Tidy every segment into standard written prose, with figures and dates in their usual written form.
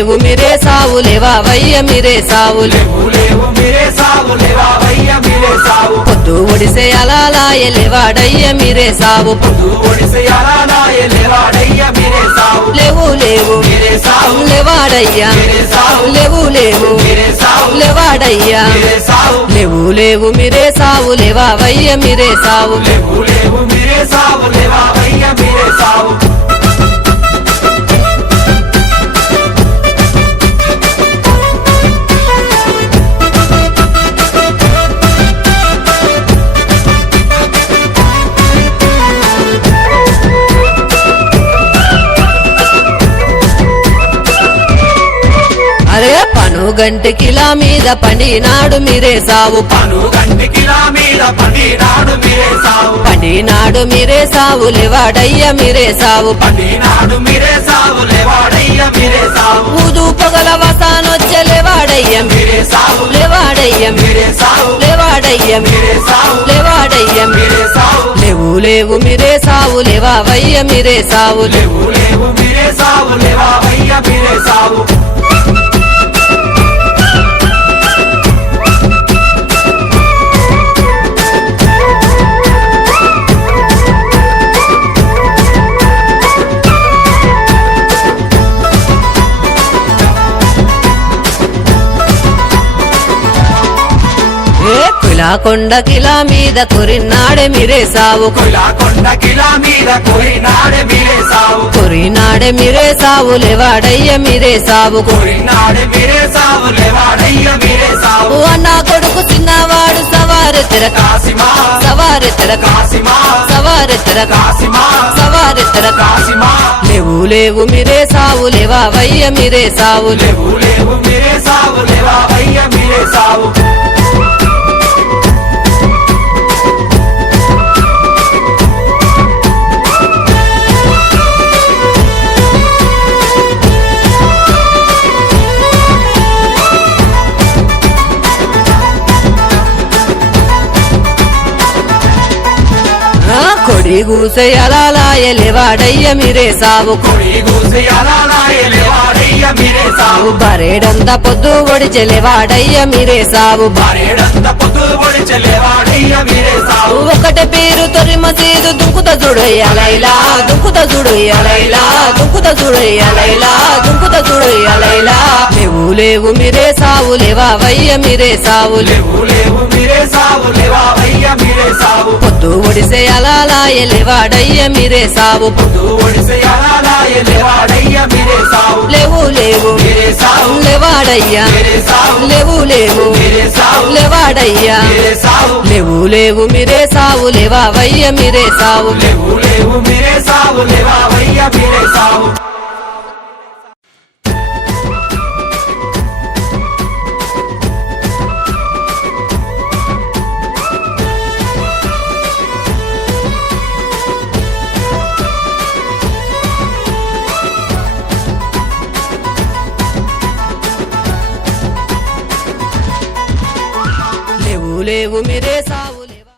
లేవు మీరే సావు లేవావయ్య మీరే సావు లేవు మీరే సావు లేవావయ్య మీరే సావు పొద్దు ఒడిసే అలాలాయ లేవాడయ్య మీరే సావు పొద్దు ఒడిసే అలాలాయ లేవాడయ్య మీరే సావు లేవు లేవు మీరే సావు లేవాడయ్యా మీరే సావు లేవు లేవు మీరే సావు లేవాడయ్యా మీరే సావు లేవు లేవు మీరే సావు లేవావయ్య మీరే సావు లేవు మీరే సావు లేవావయ్య మీరే సావు అరే పనుగంటికిలా మీద పండినాడు మీరే సావు పనుగంటికిలా మీద పండినాడు మీరే సావు పండినాడు మీరే సావు లేవాడయ్య మీరే సావు పండినాడు మీరే సావు లేవాడయ్య మీరే సావు ఊదు పొగల వసానొచ్చే లేవాడయ్య మీరే సావు లేవాడయ్య మీరే సావు లేవాడయ్య మీరే సావు లేవాడయ్య మీరే సావు లేవు లేవు మీరే సావు లేవావయ్య మీరే సావు లేవు మీరే సావు లేవావయ్య మీరే సావు కొండకిలా మీద కొరినాడే మీరే సావు కొండకిలా మీద కొరినాడే మీరే సావు కొరినాడే మీరే సావు లేవాడయ్య మీరే సావు కొరినాడే మీరే సావు లేవాడయ్య మీరే సావు అన్న కొడుకు చిన్నవాడు సవారు తిరక కాసిమా సవారు తిరక కాసిమా సవారు తిరక కాసిమా సవారు తిరక కాసిమా లేవు లేవు మీరే సావు లేవావయ్య మీరే సావు లేవు మీరే సావు లేవావయ్య మీరే సావు కొడి గూసే అలాలాయ లేవాడయ్య మీరే సావు కొడి గూసే అలాలాయ లేవాడయ్య మీరే సావు బరేడంత పొద్దు ఒడిచె లేవాడయ్య మీరే సావు బరేడంత పొద్దు ఒడిచె లేవాడయ్య మీరే సావు ఒకటే పేరు తొరి మసీదు దుంకుత చూడు అలైలా దుంకుత చూడు అలైలా దుంకుత చూడు అలైలా దుంకుత చూడు అలైలా లేవు లేవు మీరే సావు లేవావయ్య మీరే సావు లేవు మీరే సావు లేవావయ్య మీరే సావు పొద్దు ఒడిసే అలాలాయ లేవాడయ్య మీరే సావు పొద్దు ఒడిసే అలాలాయ లేవాడయ్య మీరే సావు లేవు లేవు మీరే సావు లేవాడయ్యా మీరే సావు లేవు లేవు మీరే సావు లేవాడయ్యా మీరే సావు లేవు లేవు మీరే సావు లేవావయ్య మీరే సావు లేవు మీరే సావు లేవావయ్య మీరే సావు లేవు మీరే సావు లేవా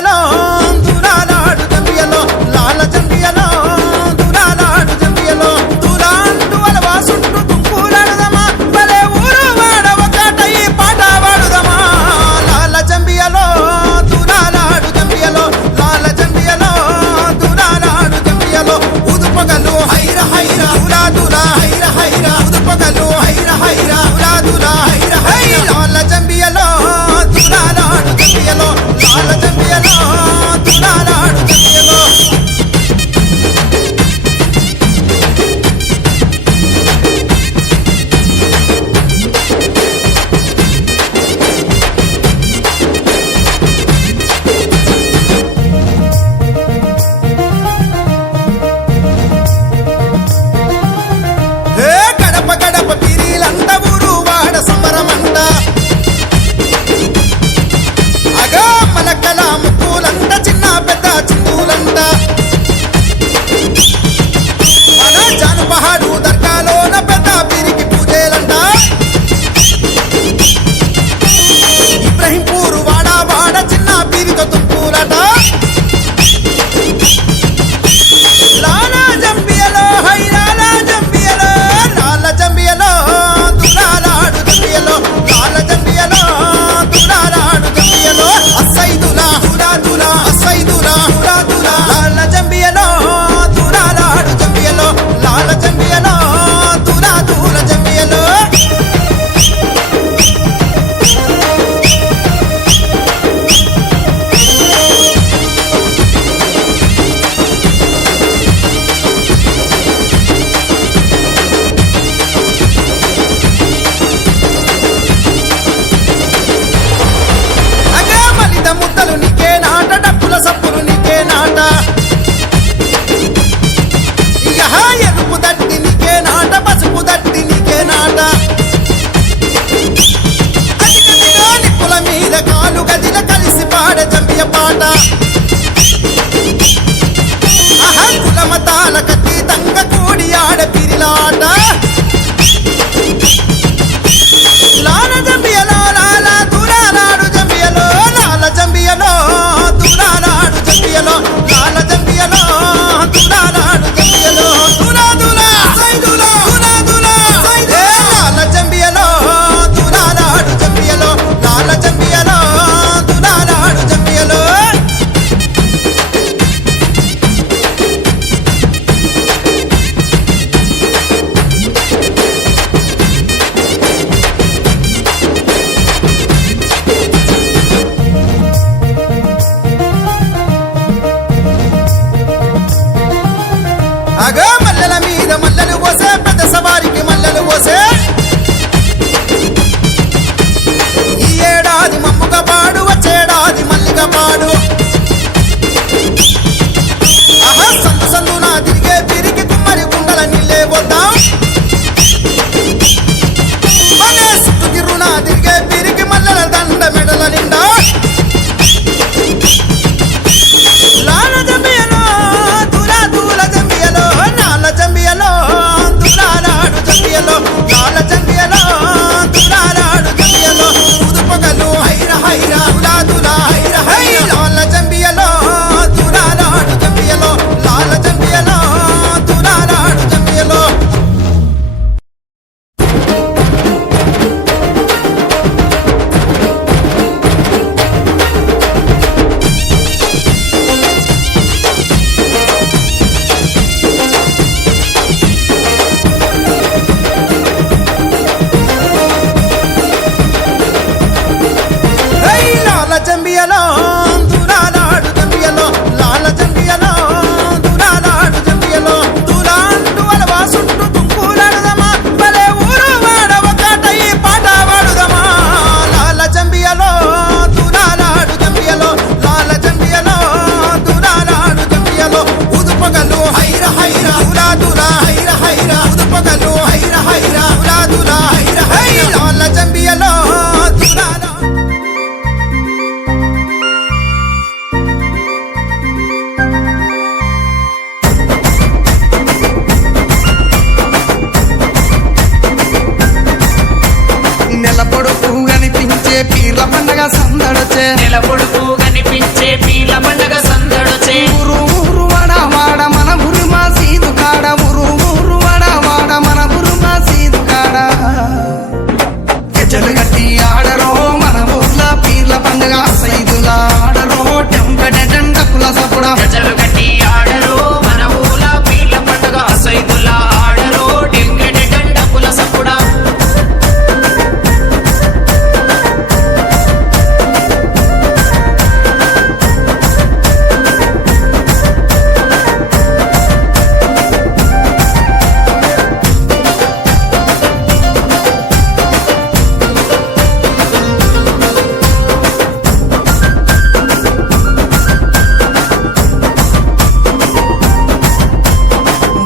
జంబియలో దూరాలాడు జంబియలో లాల జంబియలో దూరాలాడు జంబియలో దూరాంటూ అలవా చుట్టూ తుంపులాడుదమా భలే ఊరు వాడ ఒకటై పాట వాడుదమా లాల జంబియలో దూరాలాడు జంబియలో లాల జంబియలో దూరాలాడు జంబియలో ఉదుపగలు హైర హైర దూరా దూరా హైర హైర ఉదుపగలు హైర హైర దూరా దూరా హైర హైర లాల జంబియలో దూరాలాడు జంబియలో లాల జంబియలో దూరాలాడు జంబియలో గడప గడప పిరీలంట ఊరు వాడ సంబరమంట అగా మలకల ముక్కులంట చిన్న పెద్ద చిందులంట మన జానుపహాడు దర్గాలోన పెద్ద పీరికి పూజలంట ఇబ్రహీంపూరు వాడ వాడ చిన్న పీరితో తుంపులట లాలా జంబియలో హైరాలా జంబియలో లాల జంబియలో దూరాలాడు జంబియలో లాల జంబియలో దూరాలాడు జంబియలో అసైదులా హురా దులా అసైదులా హురా దులా లాల జంబియలో దూరాలాడు జంబియలో లాల జంబియలో దూరా దూర జంబియలో అగా మలిద ముద్దలు నీకే నాట డప్పుల సప్పులు నీకే నాట యహ ఎరుపు దట్టి నీకే నాట పసుపు దట్టి నీకే నాట అదిగదిగో నిప్పుల మీద కాలు గదిల కలిసి పాడ జంబియ పాట ఆహా కులమతాల కత్తి తంగ కూడి ఆడ పిరిలాట లాల జంబియలో లాల దూరాలాడు జంబియలో లాల జంబియలో దూరాలాడు జంబియలో లాల జంబియలో దూరాలాడు జంబియలో దూరా దూరా సైదులా దూరా దూరా సైదులా లాల జంబియలో దూరాలాడు జంబియలో లాల జంబియలో దూరాలాడు జంబియలో అగో మల్లెల మీద మల్లెలు పోసే పెద్ద సవారికి మల్లెలు పోసే ఈ ఏడాది మమ్ముగ పాడు వచ్చేడాది మల్లిగ పాడు ఆహా సందు సందున తిరిగే పిరికి కుమ్మరి కుండల నీళ్ళే పోద్దాం మనే సుట్టుగిర్రున తిరిగే పిరికి మల్లెల దండ మెడల నిండా లాల జంబియలో దూరా దూర జంబియలో నాల జంబియలో దూరాలాడు జంబియలో లాల జంబియలో దూరాలాడు జంబియలో ఉదుపగలు హైర హైర దులా దులా హైర హైర లాల జంబియలో దూరాలాడు జంబియలో లాల జంబియలో దూరాలాడు జంబియలో హై లాల జంబియలో దూరాలాడు జంబియలో లాల జంబియలో దూరాలాడు జంబియలో దూరాంటూ అలవా చుట్టూ తుంపులాడుదమా భలే ఊరు వాడ ఒకటై పాట వాడుదమా లాల జంబియలో దూరాలాడు జంబియలో లాల జంబియలో దూరాలాడు జంబియలో ఉదుపగలు హైర హైర దూరా దూరా హైర హైర ఉదుపగలు హైర హైర దూరా దూరా హైర హైర లాల జంబియలో దూరాలాడు నెల పొడుపు కనిపించే పీర్ల పండగ సందడచే నెల పొడుపు కనిపించే సందడొచ్చే పీర్ల పండగ సందడొచ్చే ఊరు ఊరు వడ వాడ మన ఊరు మా సీదు కాడ ఊరు ఊరు వడ వాడ మన ఊరు మా సీదు కాడ గజ్జలు కట్టి ఆడరో మన ఊర్ల పీర్ల పండగ సైదులా ఆడరో టెంపెడెండకుల సపుడా గజలు కట్టి ఆడరో మన ఊల పీర్ల పండగ సైదుల్లా ఆడరో డెంగెడె డండకుల సప్పుడా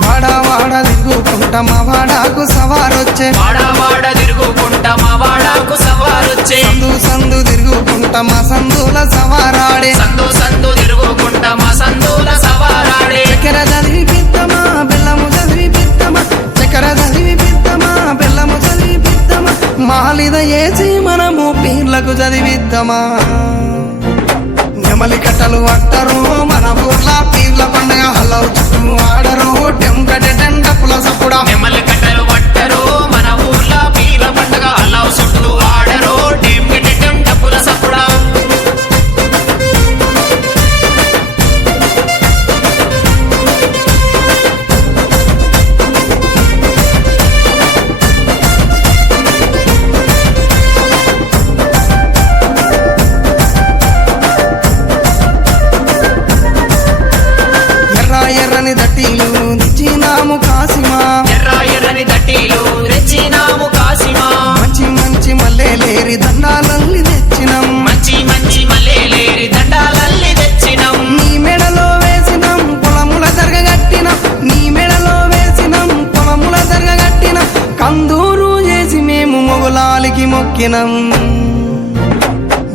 వాడ వాడ తిరుగుకుంటా మా వాడాకు సవారొచ్చే వాడ వాడ తిరుగుకుంటా మా వాడకు సవారొచ్చే సందు సందు తిరుగుకుంటా మా సందుల సవారాడే సందు సందు తిరుగుకుంటా మా సందుల సవారాడే చక్కెర చదివి పిత్తమా బెల్లము చదివి పిత్తమా చక్కెర చదివి పిత్తమా బెల్లము చదివి పిత్తమా మాలిద ఏసి మనము పీర్లకు చదివిద్దామా నెమలి కట్టలు అట్టరు మన ఊర్ల పీర్ల పండగ హలవు చుట్టూ ఆడరు టెంకటెండపుల సప్పుడా నెమలి కట్టలు పట్టరు మన ఊర్ల పీర్ల పండగ అల్లావు చుట్టూ ఆడరు డెంగెడె డండకుల సప్పుడా ఎర్ర ఎర్రని దట్టీలు నిచ్చినాము కాసిమా ఎర్ర ఎర్రని దట్టీలు తెచ్చినాము కాసిమా మంచి మంచి మల్లెలేరి దండాలల్లి తెచ్చినం మంచి మంచి మల్లెలేరి దండాలల్లి తెచ్చినం నీ మెడలో వేసినం పొలముల జరగగట్టినం నీ మెడలో వేసినం పొలముల జరగగట్టినం కందూరు చేసి మేము మొగులాలికి మొక్కినం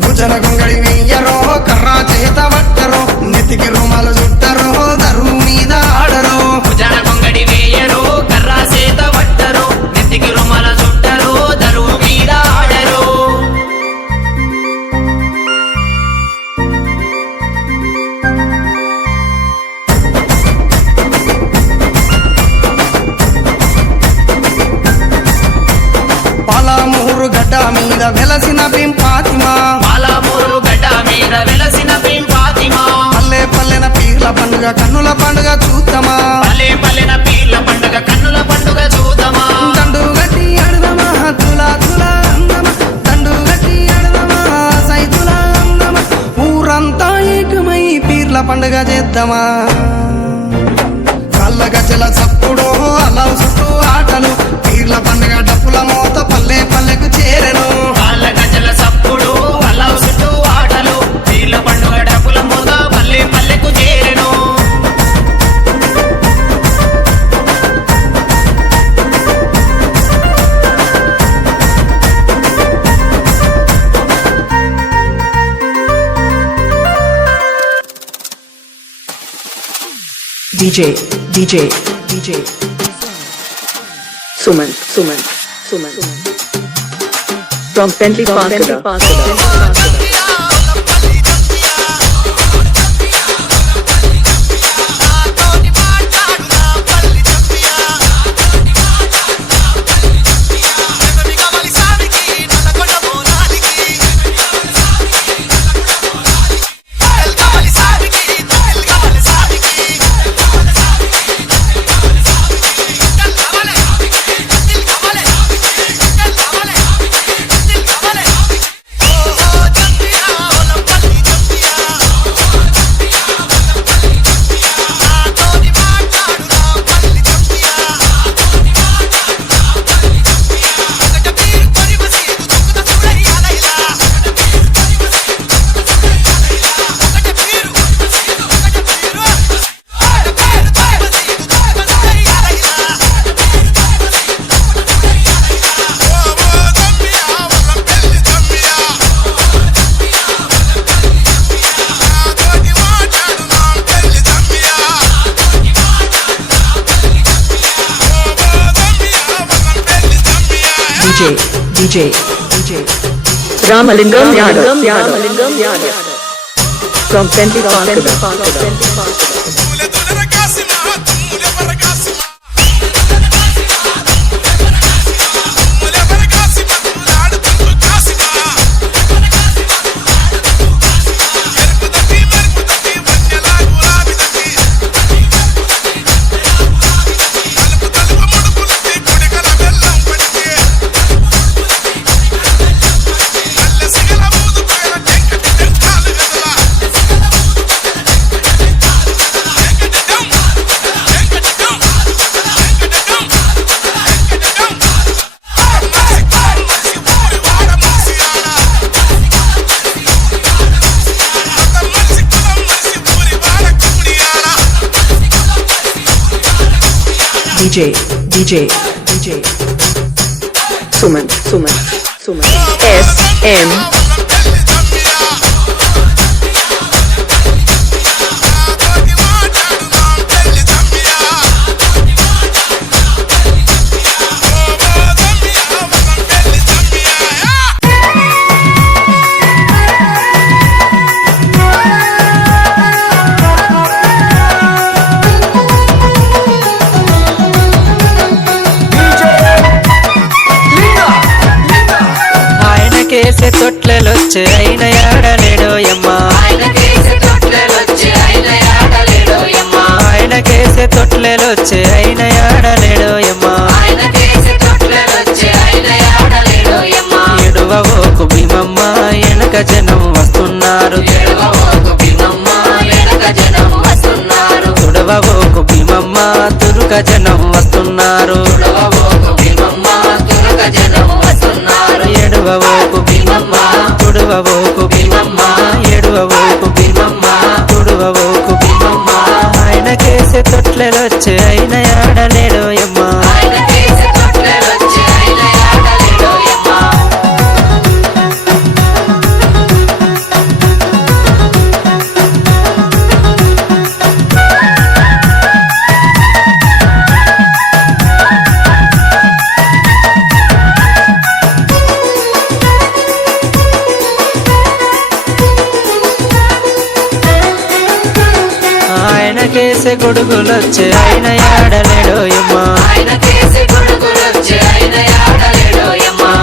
భుజన గొంగడి వెయ్యరో కర్రా చేత పట్టరో నెత్తికి రుమాలు చుట్టరో దరువు మీద ఆడరో భుజన కొంగడి వేయరు కర్రా సేత పట్టరు నెత్తికి రుమాల చుట్టరు దరువు మీద ఆడరు పాలమూరు గడ్డ మీద వెలసిన పింపాతిమా పాలమూరు గడ్డ మీద వెలసిన పింపాతిమా పల్లె పల్లెన పీర్ల పండుగ కన్నుల పండుగ చూద్దామా పల్లె పల్లెన పీర్ల పండుగ కన్నుల పండుగ చూద్దామా దండు గట్టి అడదమా తులా తులా అందమా దండు గట్టి అడదమా సైతులా అందమా ఊరంతా ఏకమై పీర్ల పండుగ చేద్దామా కళ్ళ గజల చప్పుడు అలా చుట్టూ ఆటలు పీర్ల పండుగ డప్పుల మోత పల్లె పల్లెకు చేరెను కాళ్ళ గజల సప్పుడు అల్లావు చుట్టూ ఆటలు పీర్ల పండుగ డప్పుల మోత పల్లె పల్లెకు చేరెను DJ Suman from Penley Park. DJ Ramalingam Yadav. From Pendy Pankala. తుమ్ములే తులర కాసిమా తుమ్ములే బర కాసిమా తుమ్ములే బర కాసిమా తులాడు తుమ్ము కాసిమా ఎరుపు దట్టి వన్నెలా గులాబీ దట్టి తలుపు తలుపు ముడుపులకి పొడిగల బెల్లం పడితే నల్ల సిగల ఊదు పేర టెంకటి టెంకాలు గదలా DJ. Suman. SM. కేసే తొట్లెలొచ్చే అయిన ఆడలేడోయమ్మా ఆయన కేసే తొట్లెలొచ్చే అయిన ఆడలేడోయమ్మా ఎడువవోకు భీమమ్మ వెనక జనం వస్తున్నారు తుడవవోకు భీమమ్మ తురుక జనం వస్తున్నారు ఎడువవోకు భీమమ్మ తుడవవోకు భీమమ్మ ఎడువవోకు భీమమ్మ తుడవవోకు భీమమ్మ ఆయన కేసే తొట్లెలొచ్చే అయిన ఆడలేడోయమ్మా ఆయన కేసే గొడుగులొచ్చే ఆయన ఆడలేడోయమ్మా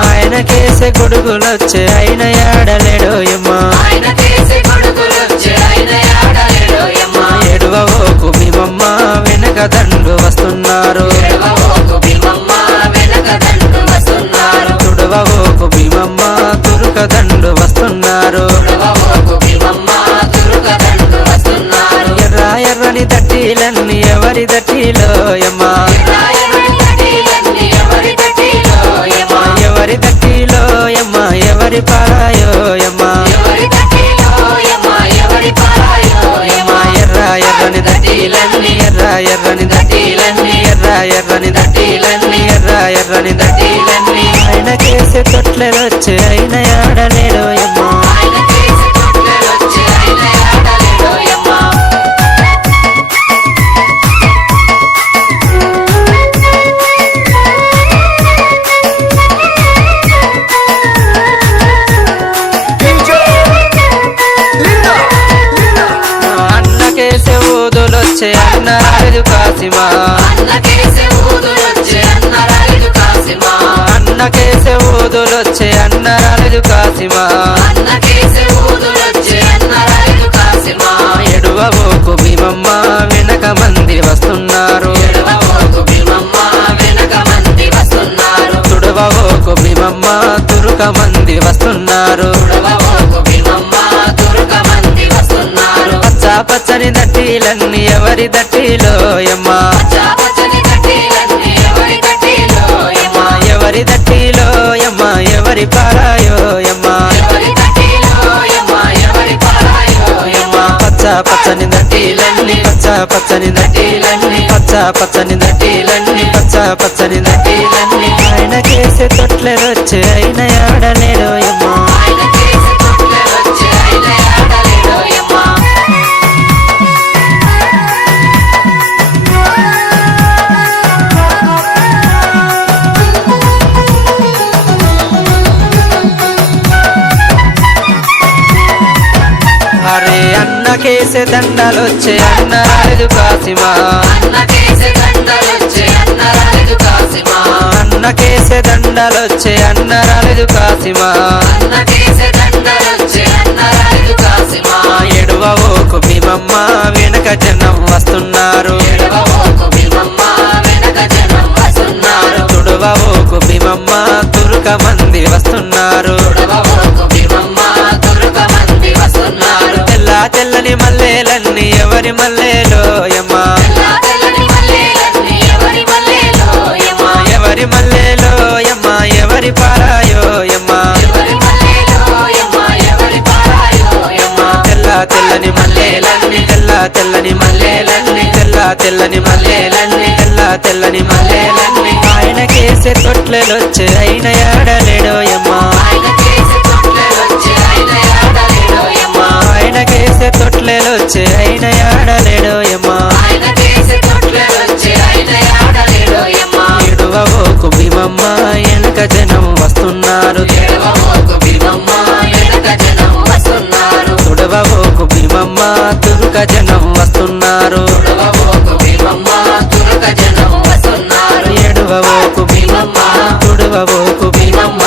ఆయన కేసే గొడుగులొచ్చే ఆయన ఆడలేడోయమ్మా ఎడువవోకు భీమమ్మ వెనక దండు వస్తున్నారు తుడవవోకు భీమమ్మ తురుక దండు వస్తున్నారు ఎర్రని దట్టీలన్నీ ఎవరి దట్టిలోయమ్మా ఎవరి దట్టిలోయమ్మా ఎవరి పారాయోయమ్మా ఎర్రని దట్టీలన్నీ ఎర్రని దట్టీలన్నీ ఆయన కేసే తొట్లెలొచ్చే అయిన ఆడలేడోయమ్మా అన్న కేసే ఊదులొచ్చే అన్న రాజు కాసిమా అన్న కేసే ఊదులొచ్చే అన్న రాజు కాసిమా ఎడువవోకు భీమమ్మ వెనక మంది వస్తున్నారు తుడవవోకు భీమమ్మ తురుక మంది వస్తున్నారు పచ్చని దట్టీలన్నీ ఎవరి దట్టిలోయమ్మా ఎవరి దట్టిలోయమ్మా ఎవరి పారాయోయమ్మా పచ్చని దట్టీలన్నీ పచ్చని దట్టీలన్నీ ఆయన కేసే తొట్లెలొచ్చే అయిన ఆడలేడోయమ్మా అరే అన్నకేసే దండలొచ్చే అన్న రాలేదు కాసిమా అన్నకేసే దండలొచ్చే అన్న రాలేదు కాసిమా అన్నకేసే దండలొచ్చే అన్న రాలేదు కాసిమా అన్నకేసే దండలొచ్చే అన్న రాలేదు కాసిమా ఎడువోకు భీమమ్మ వెనక జనం వస్తున్నారు ఎడవబోకు భీమమ్మ వెనక జనం వస్తున్నారు తుడవోకు భీమమ్మ తురుక మంది వస్తున్నారు ఎడవబోకు భీమమ్మ తురుక మంది వస్తున్నారు తెల్ల తెల్లని మల్లెలన్నీ ఎవరి మల్లెలో యమ్మా తెల్ల తెల్లని మల్లెలన్నీ ఎవరి మల్లెలో యమ్మా ఎవరి మల్లెలో యమ్మా ఎవరి పారాయో యమ్మా ఎవరి మల్లెలో యమ్మా ఎవరి పారాయో యమ్మా తెల్ల తెల్లని మల్లెలన్నీ తెల్ల తెల్లని మల్లెలన్నీ తెల్ల తెల్లని మల్లెలన్నీ తెల్ల తెల్లని మల్లెలన్నీ ఆయనకేసే తొట్లెలొచ్చే అయిన ఏడలేడో యమ్మా ఆయన చేసే తొట్లెలొచ్చే ఆయన ఆడలేడో యమ్మా ఆయనకేసే తొట్లెలొచ్చే అయిన ఏడలేడో యమ్మా ఆయన చేసే తొట్లెలొచ్చే ఆయన ఆడలేడో యమ్మా ఎడువోకు భీమమ్మ వెనక జనం వస్తున్నారు ఎడవబోకు భీమమ్మ వెనక జనం వస్తున్నారు తుడవోకు భీమమ్మ తురుక జనం వస్తున్నారు ఎడవబోకు భీమమ్మ తురుక జనం వస్తున్నారు ఎడువోకు భీమమ్మ తుడవోకు భీమమ్మ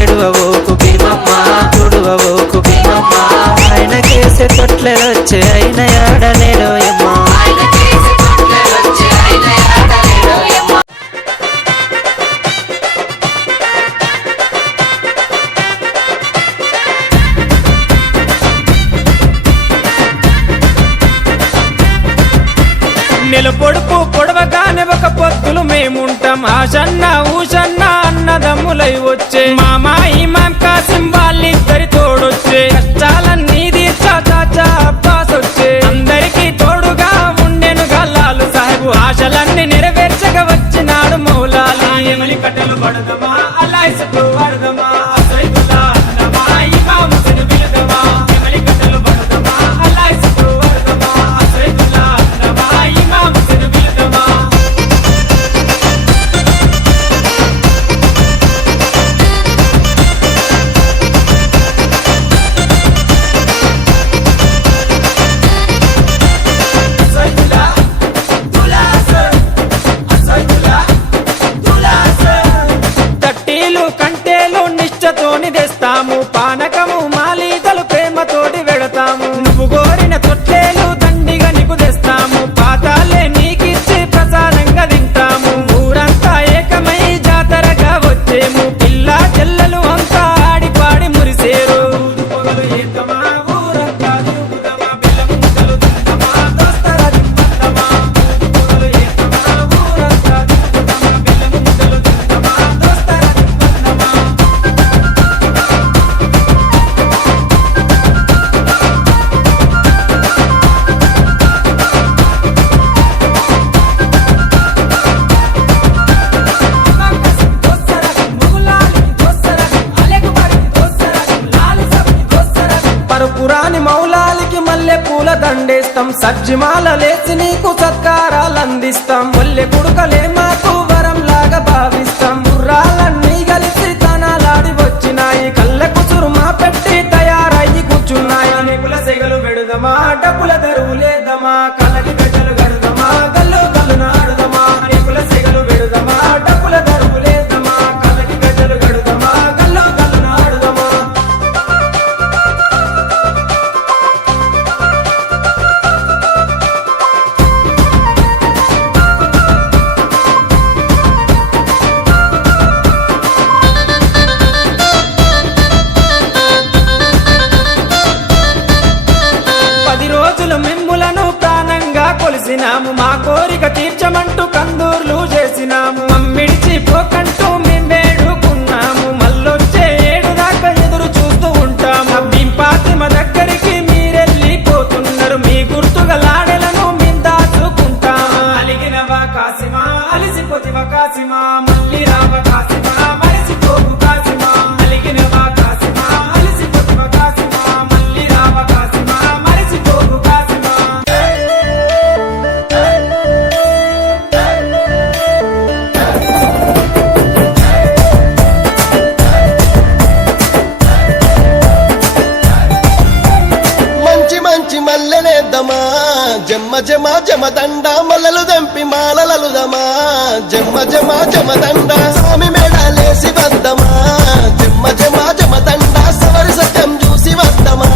ఎడువోకు భీమమ్మ తుడవోకు భీమమ్మ ఆయనకేసే తొట్లెలొచ్చే అయిన ఏడలేడో యమ్మా ఆయన చేసే తొట్లెలొచ్చే ఆయన ఆడలేడో యమ్మా పొడుపు పొడవగానే ఒక పొత్తులు మేముంటాం ఆశన్న ఊషన్న అన్నదమ్ములై వచ్చే మామాయి మాం కాసిం వాళ్ళిద్దరి తోడొచ్చే కష్టాలన్నీ తీర్చా చాచా అబ్బాస్ వచ్చే అందరికీ తోడుగా ఉండెను గల్లాలు సాహెబు ఆశలన్నీ నెరవేర్చగా వచ్చినాడు మౌలాలి ఎమలి కట్టెలు పడదమా అల్లా ఇసుకు పడదమా అసైదుల్లా అన్నమా ఇమాముసిని పిలుదమా ఎమలి కట్టెలు పడదమా అల్లా ఇసుకు పడదమా అసైదుల్లా అన్నమా ఇమాముసిని పిలుదమా అసైదుల్లా దులాస అసైదుల్లా దులాస తట్టీలు కంటేలు నిష్టతోని తెస్తాము పానకము మాలీతలు ప్రేమతోటి వెడతాము నువ్వు కోరిన తొట్లేలు దండిగా నీకు తెస్తాము పాతాలే నీకిచ్చి ప్రసాదంగా తింటాము ఊరంతా ఏకమై జాతరగా వచ్చేము పిల్ల చెల్లెలు అంతా ఆడి పాడి మురిసేరు పొగలు ఏతమా ఊరంతా తిరుగుదమా బెల్లం ముక్కలు తిందమా దోస్తర దింపందమా పొగలు ఏతమా ఊరంతా తిరుగుదమా బెల్లం ముక్కలు తిందమా దోస్తర దింపందమా పరుపురాని మౌలాలికి మల్లె పూల దండేస్తాం సజ్జిమాల లేచి నీకు సత్కారాలు అందిస్తాం ఒల్లె కుడుకలే మాకు వరం లాగా భావిస్తాం గుర్రాలన్నీ కలిసి తనాలాడి వచ్చినాయి కళ్ళ కుసురు మా పెట్టి తయారయ్యి కూర్చున్నాయి నిపుల సెగలు పెడుదమా డబ్బుల తెరువులేద్దామా కలకి గడ్డలు గడుదమా గల్లు గల్లు నాడుదమా నిపుల సెగలు పెడుదమా డబ్బుల తెరువులేద్దామా కలకి గడ్డలు గడుదమా గల్లు గల్లు నాడుదమా మిమ్ములను ప్రాణంగా కొలిసినాము మా కోరిక తీర్చమంటూ కందూర్లు చేసినాము మమ్మిడిచి పోకంటూ మేము వేడుకున్నాము మళ్ళొచ్చే ఏడు దాకా ఎదురు చూస్తూ ఉంటాము భీంపాతిమ దగ్గరికి మీరెళ్ళిపోతున్నారు మీ గుర్తుగా లాడెలను మేము దాచుకుంటాము అలిగినవా కాసిమా అలిసిపోతివా కాసిమా మళ్ళీ రావ కాసిమా మరిసిపోకు కాసిమా అలిగినవా కాసిమా అలిసిపోతివా కాసిమా మళ్ళీ రావ కాసిమా మరిసిపోకు కాసిమా జమ్మ జమ జమదండ మల్లలు దంపి మాలలలుదమా జమ్మ జమ జమదండ స్వామి మేడాలేసి వద్దమా జమ్మ జమ జమదండ సవరి సత్యం చూసి వద్దమా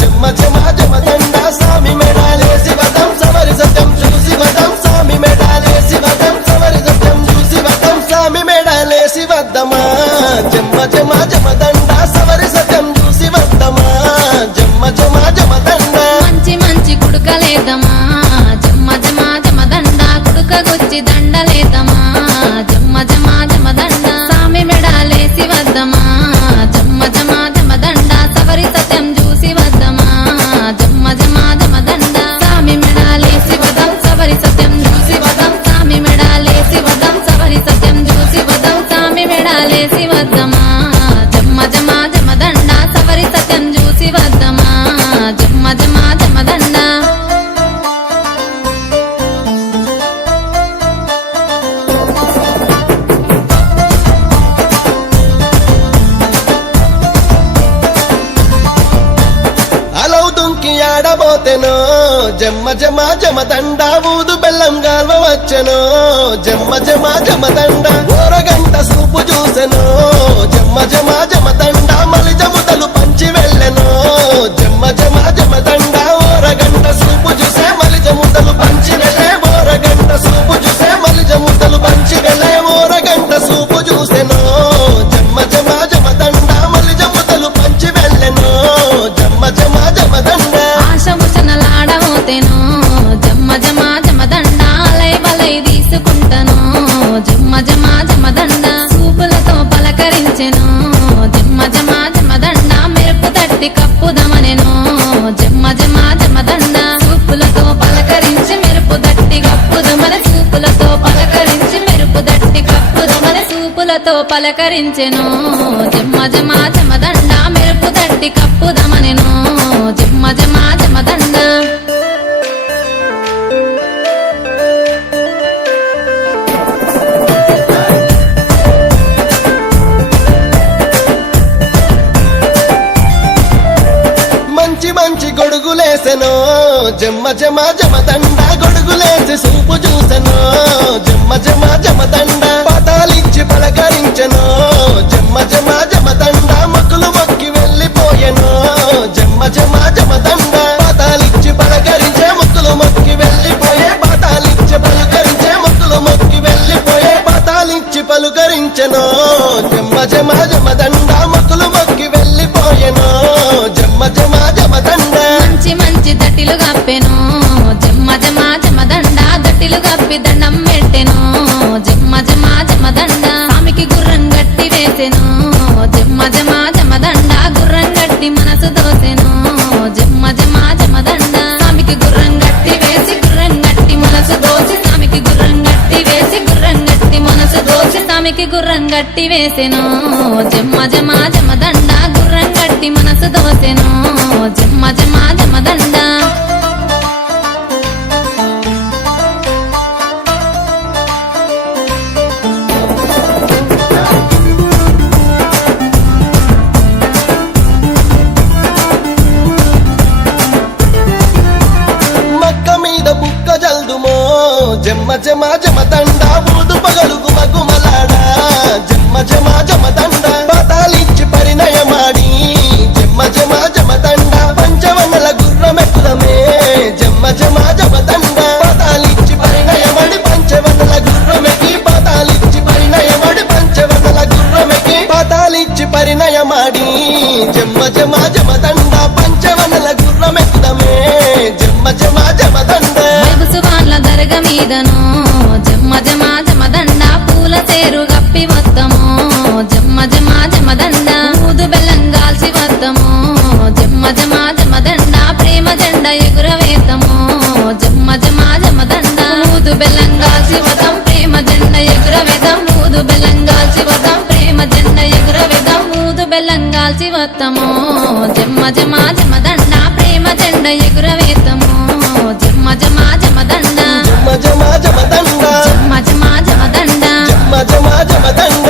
జమ్మ జమ జమదండ స్వామి మేడాలేసి వదం సవరి సత్యం చూసి వదం స్వామి మేడాలేసి వదం సవరి సత్యం చూసి వదం స్వామి మేడాలేసి వద్దమా జమ్మ జమ జమదండ సవరి సత్యం చూసి వద్దమా జమ్మ జమ జమదండ మంచి మంచి కుడుకలేదమా జమ్మ జమ జమదండ కుడుకగొచ్చి దండలేదమా జమ్మ జమ జమదండ సామి మెడాలేసి వద్దమా జమ్మ జమ జమదండ సవరి సత్యం చూసి వద్దమా జమ్మ జమ జమదండ సామి మెడాలేసి వదం సవరి సత్యం చూసి వదం సామి మెడాలేసి వదం సవరి సత్యం చూసి వదం సామి మెడాలేసి వద్దమా జమ్మ జమ జమదండ సవరి సత్యం చూసి వద్దమా జమ్మ జమ జమదండ అలవు దుంకి ఆడబోతెనో జమ్మ జమ జమదండ ఊదు బెల్లం గాల్వ వచ్చెనో జమ్మ జమ జమదండ ఓరగంట సూపు చూసెనో జమ్మ జమ జమదండ మలిజ ముదలు పంచి వెళ్ళెనో జమ్మ జమ జమదండ ఓరగంట సూపు చూసే మలిజ ముదలు పంచి వెళ్ళే ఓరగంట సూపు చూసే మలిజ ముదలు పంచి వెళ్ళే ఓరగంట సూపు చూసెనో జమ్మ జమ జమదండ మలిజ ముదలు పంచి వెళ్ళెనో జమ్మ జమ జమదండ ఆశముచనలాడబోతేను జమ్మ జమ జమదండ అలై బలై తీసుకుంటను జమ్మ జమ జమదండ సూపులతో పలకరించెను జమ్మ జమ జమదండ మెరుపు తట్టి కప్పుదమనెను జమ్మ జమ జమదండ సూపులతో పలకరించి మెరుపు తట్టి కప్పుదమన సూపులతో పలకరించి మెరుపు తట్టి కప్పుదమన సూపులతో పలకరించెను జమ్మ జమ జమదండ మెరుపు తట్టి కప్పుదమనెను జమ్మ జమ జమదండ మంచి మంచి గొడుగులేసెనో జమ్మ జమ జమదండ గొడుగులేసి సూపు చూసెనో జమ్మ జమ జమదండ పదాలిచ్చి పలకరించెనో జమ్మ జమ జమదండ మొక్కులు మొక్కి వెళ్ళిపోయెనో జమ్మ జమ జమదండ పదాలిచ్చి పలకరించే మొక్కులు మొక్కి వెళ్ళిపోయే పదాలిచ్చి పలకరించే మొక్కులు మొక్కి వెళ్ళిపోయే పదాలిచ్చి పలుకరించెనో జమ్మ జమ జమదండ మొక్కులు మొక్కి వెళ్ళిపోయెనో జమ్మ జమ జమదండ మంచి మంచి దట్టిలు కప్పెను జమ్మ జమ జమదండ దట్టిలు కప్పి దండం పెట్టెను జమ్మ జమ జమదండ స్వామికి గుర్రం గట్టి వేసెను జమ్మ జమ జమదండ గుర్రం గట్టి మనసు దోసెను జమ్మ జమ జమదండ స్వామికి గుర్రం గట్టి వేసి గుర్రం గట్టి మనసు దోసి స్వామికి గుర్రం గట్టి వేసి గుర్రం గట్టి మనసు దోసి స్వామికి గుర్రం గట్టి వేసెను జమ్మ జమ జమదండ గుర్రం గట్టి మనసు దోసెను జమ్మ జమ జమదండ మక్క మీద బుక్క జల్దుమో జమ్మ జమ జమదండ ఊదు పగలు గుమగుమలాడా జమ్మ జమ జమదండ పతాలిచ్చి పరిణయమాడి జమ్మ జమ జమదండ పంచవన్నల గుర్రమెక్కుదమే జమ్మ జమ జమదండ పతాలిచ్చి పరిణయమడి పంచవన్నల గుర్రమెక్కి పతాలిచ్చి పరిణయమడి పంచవన్నల గుర్రమెక్కి పతాలిచ్చి పరిణయమాడి జమ్మ జమ జమదండ పంచవన్నల గుర్రమెక్కుదమే జమ్మ జమ జమదండ వాళ్ళ దర్గ మీదను జమ్మ జమ జమదండ పూల సేరు గప్పి వద్దము జమ్మ జమ జమదండ ఊదు బెల్లం గాల్చి వద్దము జమ్మ జమ జమదండ ప్రేమ జెండ ఎగురవేతము జమ్మ జమ జమదండ ఊదు బెల్లం గాల్చి వదం ప్రేమ జెండ ఎగురవేదం ఊదు బెల్లం గాల్చి వదం ప్రేమ జెండ ఎగురవేదం ఊదు బెల్లం గాల్చి వద్దము జమ్మ జమ జమదండ ప్రేమ జెండ ఎగురవేతము జమ్మ జమ జమదండ జమ్మ జమ జమదండ జమ్మ జమ జమదండ జమ్మ జమ జమదండ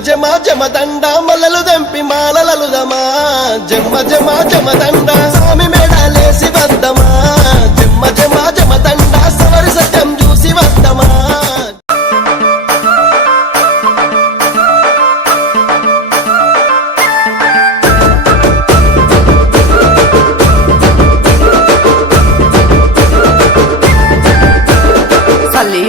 జమ జమదండ మల్లలు దంపి మాలలలుదమా జమ జమ జమదండ స్వామి మేడాలేసి వద్దమా జమ జమ జమదండ సవరి సత్యం చూసి వద్దమా సల్లి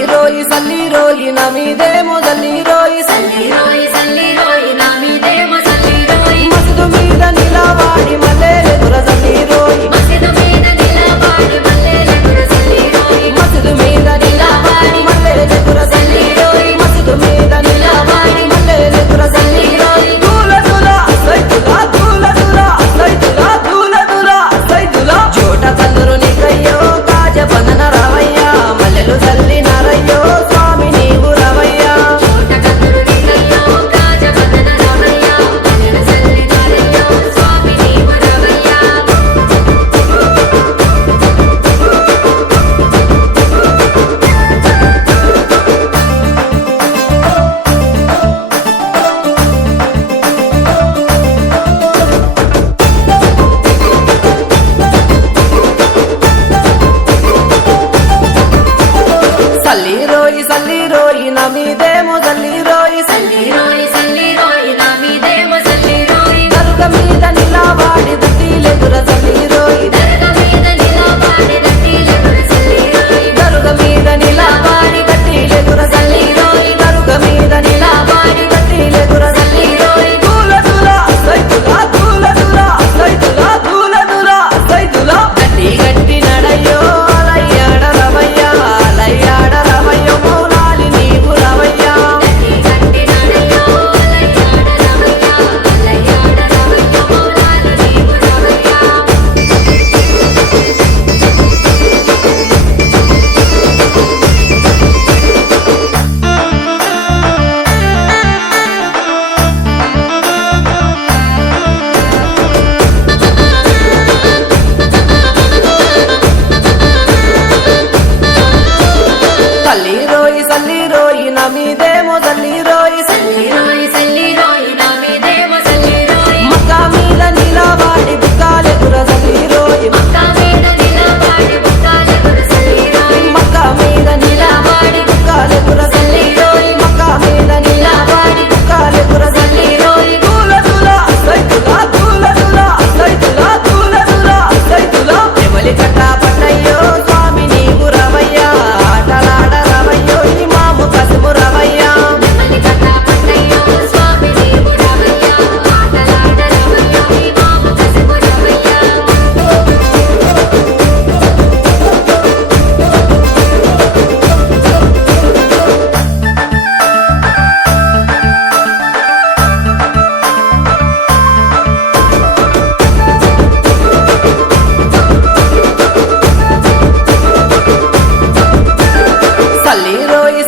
రోయి నా మీదేమో సల్లి రోయి మసదు మీద నిలవాడి మల్లెలు గుర సల్లి రోయి మసదు మీద నిలవాడి మల్లెలు గుర సల్లి రోయి మసదు మీద నిలవాడి మల్లెలు గుర సల్లి రోయి దూల దూల సైతులా దూల దూల సైతులా దూల దూల సైతులా జోట కల్లురు నీకయ్యో కాజ బంధన రావయ్యా మల్లెలు సల్లి నారయ్యో స్వామి నీవు రవయ్యా సల్లి రోయి నా మీదేమో సల్లి రోయి దరుగ మీద నిలవాడి దట్టిలెదుర సల్లి రోయి దరుగ మీద నిలవాడి దట్టిలెదుర సల్లి రోయి దరుగ మీద నిలవాడి దట్టిలెదుర సల్లి రోయి దూల దూల సైతులా దూల దూల సైతులా దూల దూల సైతులా గట్టి గట్టి నడయ్యో అలయ్యాడ రవయ్యా అలయ్యాడ రవయ్యో మౌలాలి నీవు రవయ్యా సల్లి రోయి నా మీదేమో సల్లి రోయి మక్కా మీద నిలవాడి బుక్కాలెదుర సల్లి రోయి మక్కా మీద నిలవాడి బుక్కాలెదుర సల్లి రోయి మక్కా మీద నిలవాడి బుక్కాలెదుర సల్లి రోయి మక్కా మీద నిలవాడి బుక్కాలెదుర సల్లి రోయి దూల దూల సైతులా దూల దూల సైతులా దూల దూల సైతులా ఎవలి కట్టా పట్టయ్యో స్వామి నీవు రవయ్యా ఆటలాడ రవయ్యో ఈ మాము కసుము రవయ్యా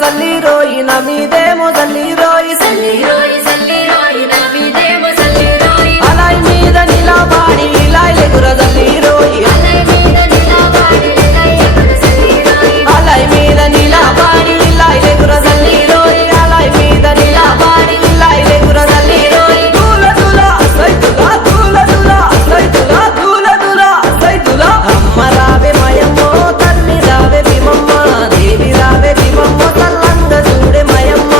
సల్లి రోయి నా మీదేమో సల్లి రోయి అలై మీద నిలవాడి ఇలాయలెగుర సల్లి రోయి అలై మీద నిలవాడి ఇలాయలెగుర సల్లి రోయి అలై మీద నిలవాడి ఇలాయలెగుర సల్లి రోయి దూల దూల సైతులా దూల దూల సైతులా దూల దూల సైతులా అమ్మ రావే మయమ్మో తల్లి రావే భీమమ్మ దేవి రావే భీమమ్మ తల్లంగ చూడే మయమ్మ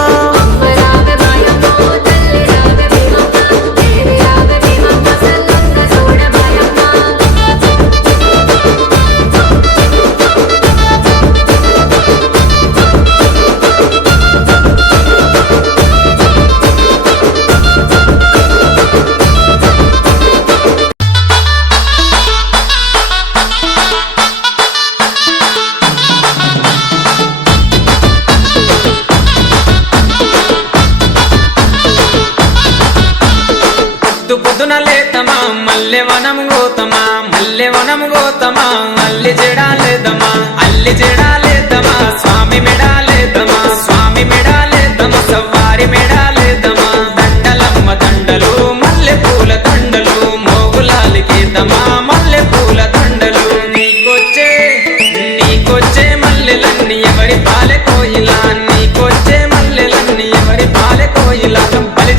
పొద్దున లేతమా మల్లె వనం గోతమా అల్లి జడాలేదమా స్వామి మెడాలేదమా సవ్వారి మెడాలేదమా దండలమ్మ దండలు మల్లె పూల దండలు మోగులాలికేదమా మల్లె పూల దండలు నీకొచ్చే మల్లెలన్నీ ఎవరి పాలె కోయిలా నీకొచ్చే మల్లెలన్నీ ఎవరి పాలె కోయిలా బలి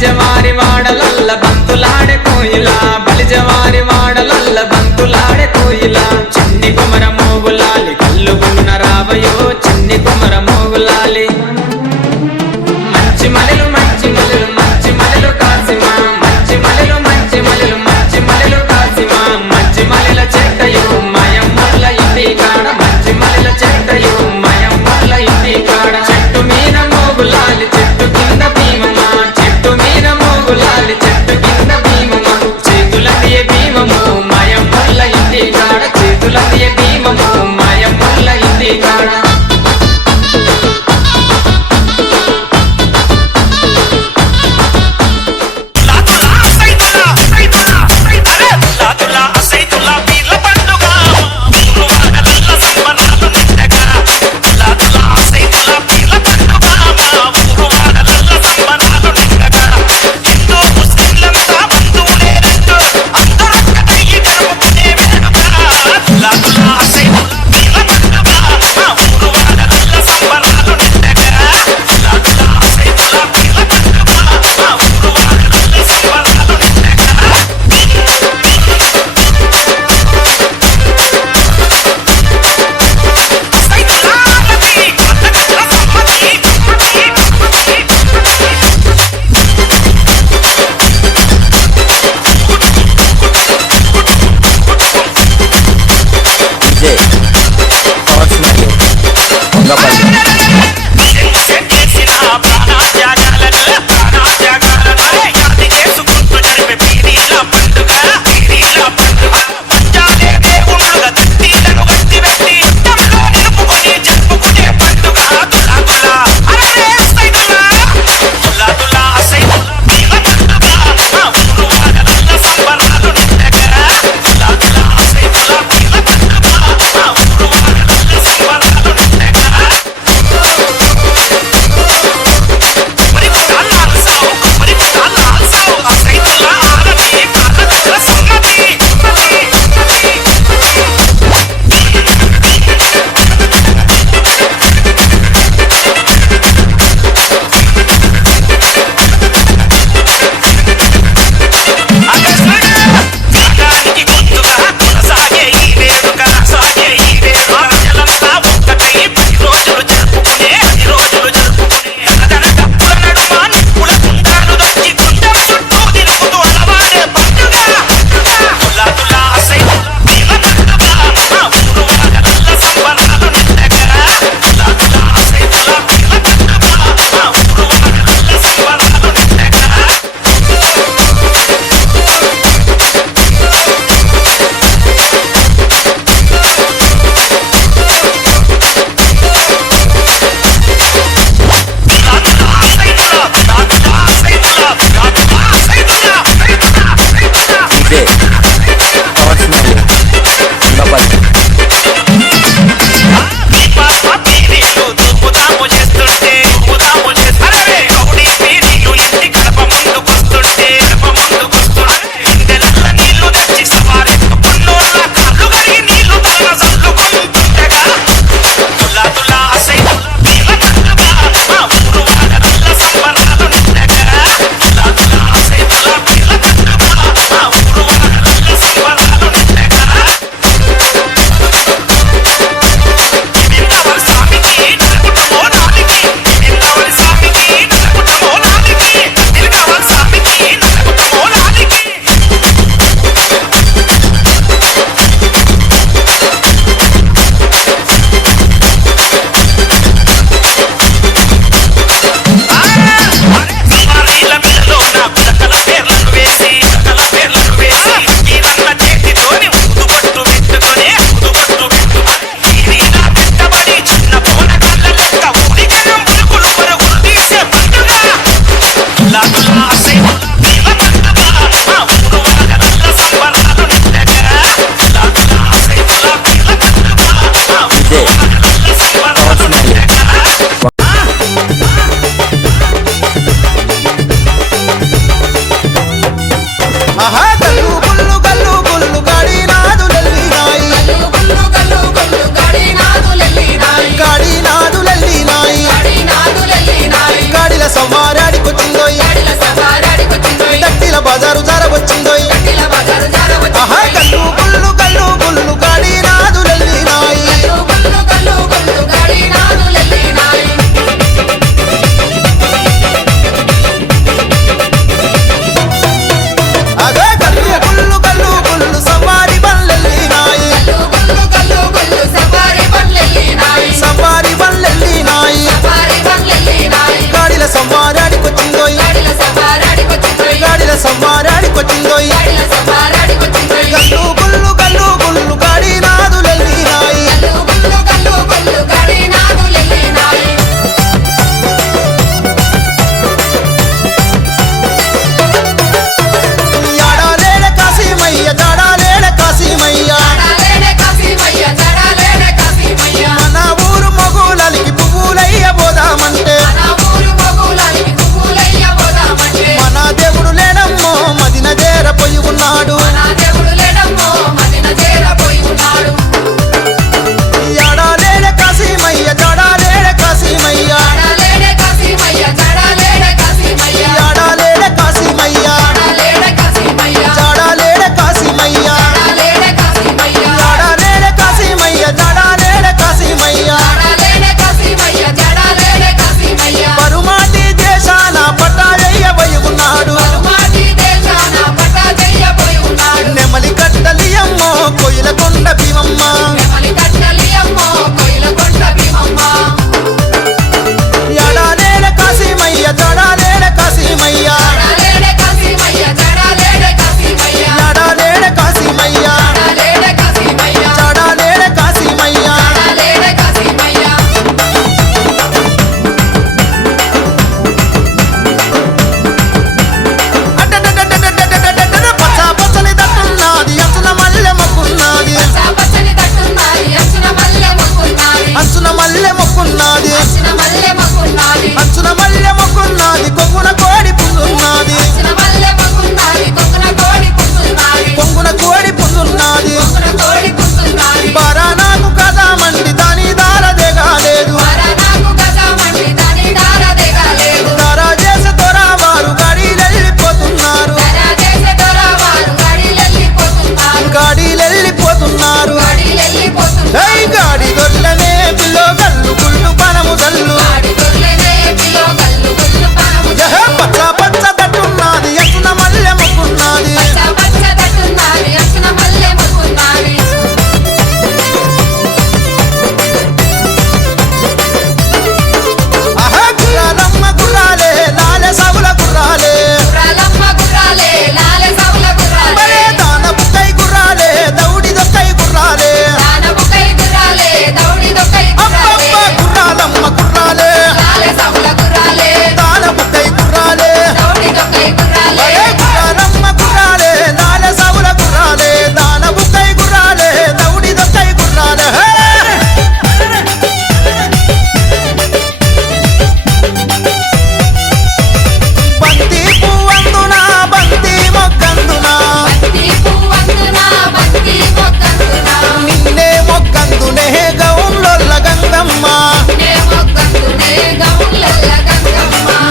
గల్లు గుల్లు గల్లు గుల్లు గాడి నాదులెల్లినాయి గాడి నాదులెల్లినాయి గాడిల సవారాడికొచ్చిందోయ్ దట్టిల బజారు జరగొచ్చిందోయ్ ఆహా గల్లు గుల్లు గల్లు గుల్లు గాడి నాదులెల్లినాయి అదే గల్లు గుల్లు గల్లు గుల్లు సవారి బండ్లెల్లినాయి సవారి బండ్లెల్లినాయి గాడిల సవారాడికొచ్చిందోయ్ గాడిల సవారాడికొచ్చిందోయ్ గల్లు గుల్లు గల్లు గుల్లు గాడి నాదులెల్లినాయి యాడాలేడ కాశీమయ్య జాడాలేడ కాశీమయ్య మన ఊరు మొగులలికి పువ్వులయ్య పోదామంటే మన దేవుడు లేనమ్మో మదిన చేరపోయి ఉన్నాడు యాడాలేడ కాశీమయ్య జాడాలేడ కాశీమయ్య యాడాలేడ కాశీమయ్య జాడాలేడ కాశీమయ్య యాడాలేడ కాశీమయ్య జాడాలేడ కాశీమయ్య పరుమాటి దేశాన పట్టాలయ్య పోయి ఉన్నాడు నెమలి కట్టలియమ్మో కొయిల కొండ భీమమ్మ యాడాలేడ కాశీమయ్య జాడాలేడ కాశీమయ్య యాడాలేడ కాశీమయ్య జాడాలేడ కాశీమయ్య అడ్డడ్డడ్డడ్డడ్డడ్డడ్డడ్డ పచ్చ పచ్చని దట్టున్నది అంచున మల్లె మొక్కున్నది అంచున మల్లె మొక్కున్నది అంచున మల్లె మొక్కున్నది కొవ్వున కోడి పుందున్నది కొంగున కోడి పుందున్నది పరానాకు కదా మండి దాని దారదేగాలేదు దరా చేసే దొరవారు గాడీలెళ్ళిపోతున్నారు గాడీలెళ్ళిపోతున్నారు ఏయ్ గాడి దొర్లనే పిల్లో గల్లు గుళ్ళు పనము గల్లు యహ పచ్చ పచ్చ దట్టున్నది అంచున మల్లె మొక్కున్నది ఆహా గుర్రాలమ్మ గుర్రాలే లాలె సవుల గుర్రాలే మరే దాన బుక్కై గుర్రాలే దౌడి దొక్కై గుర్రాలే అబ్బబ్బ గుర్రాలమ్మ గుర్రాలే దాన బుక్కై గుర్రాలే మరే గుర్రాలమ్మ గుర్రాలే లాలె సవుల గుర్రాలే దాన బుక్కై గుర్రాలే దౌడి దొక్కై గుర్రాలే హే! బంతి పువ్వందున బంతి మొక్కందున నిన్నే మొక్కందునే గౌన్లొల్ల గంగమ్మ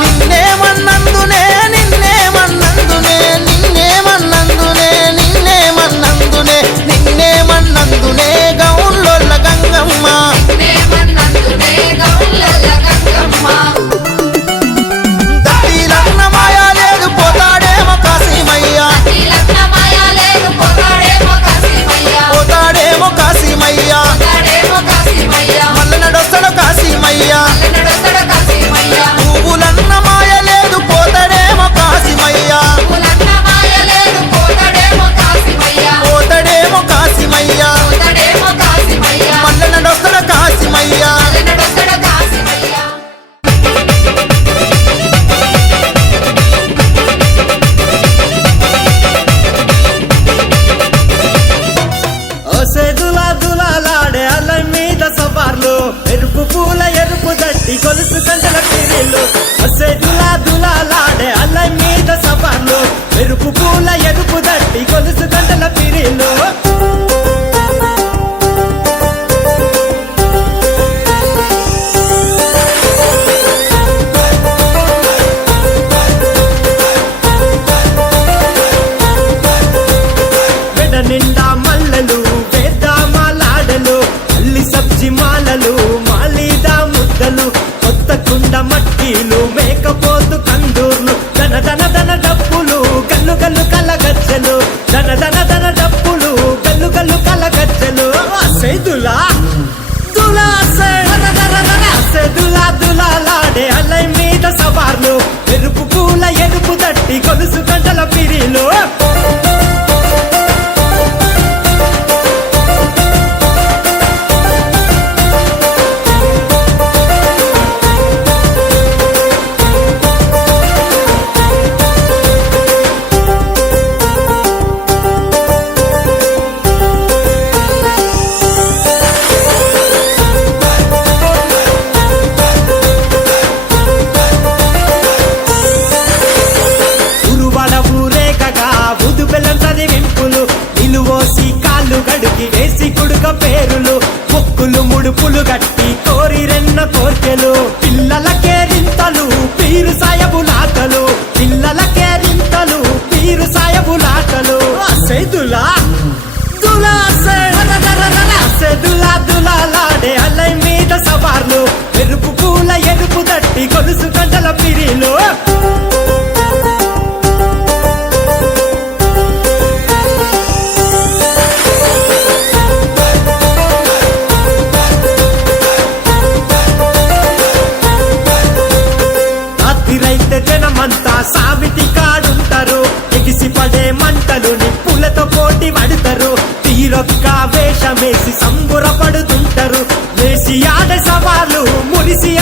నిన్నే మన్నందునే నిన్నే మన్నందునే నిన్నే మన్నందునే నిన్నే మన్నందునే నిన్నే మన్నందునే గౌన్లొల్ల గంగమ్మ దట్టిలన్న మాయ లేదు పోతాడేమో కాశీమయ్య పోతాడేమో కాశీమయ్య మల్ల నడొస్తాడు కాశీమయ్య పువ్వులన్న మాయ లేదు పోతాడేమో కాశీమయ్య పోతాడేమో కాశీమయ్య మల్ల నడొస్తాడు కాశీమయ్య ఒసే దులా దులాలాడే అల మీద సవార్లు ఎరుపు పూల ఎరుపు దట్టి గొలుసు కంచెల తిరిళ్ళు ఒసే దులా దులాలాడే అల మీద సవార్లు ఎరుపు పూల ఎరుపు దట్టి దులా దులా దులా దులాలాడే అల్లై మీద సవార్లు ఎరుపు పూల ఎరుపు దట్టి గొలుసు గంటల పిరిలో రాత్రిరైతే జనమంతా సావిటి కాడుంటారు ఎగిసి పడే మంటలు నిప్పులతో పోటీ పడతారు తీరొక్క వేషమేసి సంబురపడుతుంటారు వేసి ఆడే సవాలు మురిసి